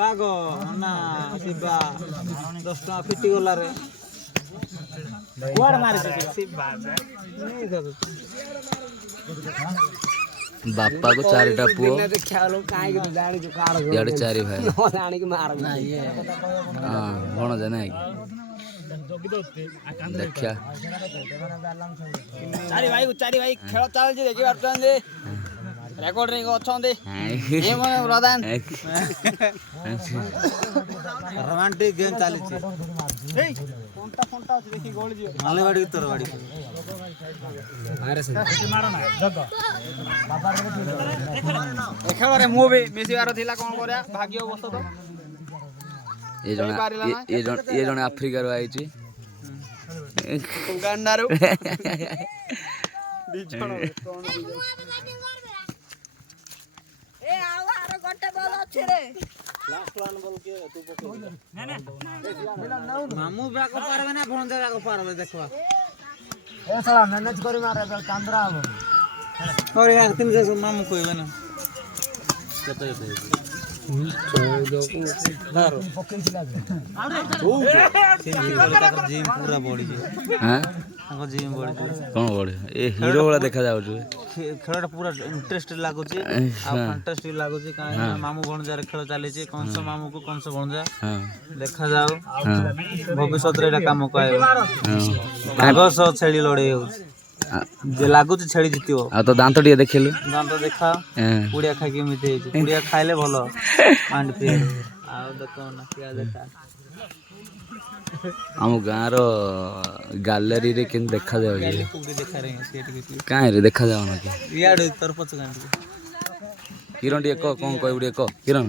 पाग ना शिवा 10 टका फिटी गला रे कुआड़ मारे शिवा बापा को 4टा पुओ यार 4 भाई हाँ भण जे ना देखिया 4 भाई खेल चल देखि पारछन जे रेकॉर्ड रे अछन ए मन प्रधान रोमांटिक गेम चली छे ए कोनटा अछि देखि गोल जियो माले बाड़ी तोर बाड़ी मारे से मारो ना जग बाबा रे ए खेल रे मु भी मिसिवार थिला कोन करया भाग्य बस तो ये जने अफ्रीका रो आई छी उगांडा रो दिजण कोन ए आवा आरो गटे बॉल अछि रे लास्ट वन बॉल के तू पके ना ना मामू बाको पारबे ना भणजा बाको पारबे देखवा ए साला मैनेज करी मारे कांद्रा हो और यार तुम जैसे मामू कोइबे ना कते जिम पूरा बॉडी हां जिम बॉडी कौन बॉडी ए हीरो वाला देखा जाउ खेलटा पूरा इंटरेस्ट लागो छी आ फैंटास्टिक लागो छी काहे मामू भणजार खेल चाले छी कंस मामू को कंस भणजा देखा जाओ भविष्य रे एटा काम कय कागज छेड़ी लड़े हो जे लागो छी छेड़ी जितियो आ तो दांत टिए देखिलु दांत देखा पुड़िया खाइ के मिते पुड़िया खाइले भलो माइंड फ्री आ देखो ना क्या देखा हम गाँ रो गैलरी रे केन देखा जाउ जे देखा रे सेट काहे रे देखा जाउ ना के याड तर पछ गांडी किरण टिए को कोन कोइ उडे को किरण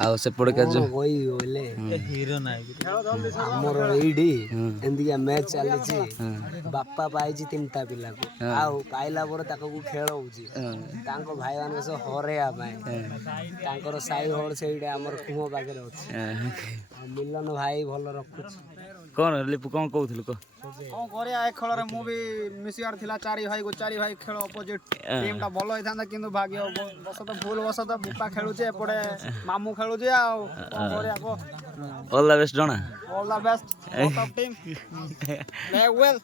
आ से पड़ के जो कोई बोले हीरो नाही हमर एडी एंदिया मैच चली छी बाप्पा पाई छी 3टा पिला को आ पाइला पर ताको को खेल होउची तांको भाई मान से हरेया पाए तांकर साई होड़ सेइडे हमर कुहो बागे रहउची मिलन भाई भलो रखुची कोन लिपु कोन कहउथलु को कोन करे आ खेल रे मु भी मिसियार थिला 4 भाई को 4 भाई खेल अपोजिट टीम टा भलो होइथांदा किंतु भाग्य बस तो भूल बस तो बुपा खेलु जे एपडे मामू खेलु जे आ कोन करे आ को ऑल द बेस्ट जोना all the best of team play well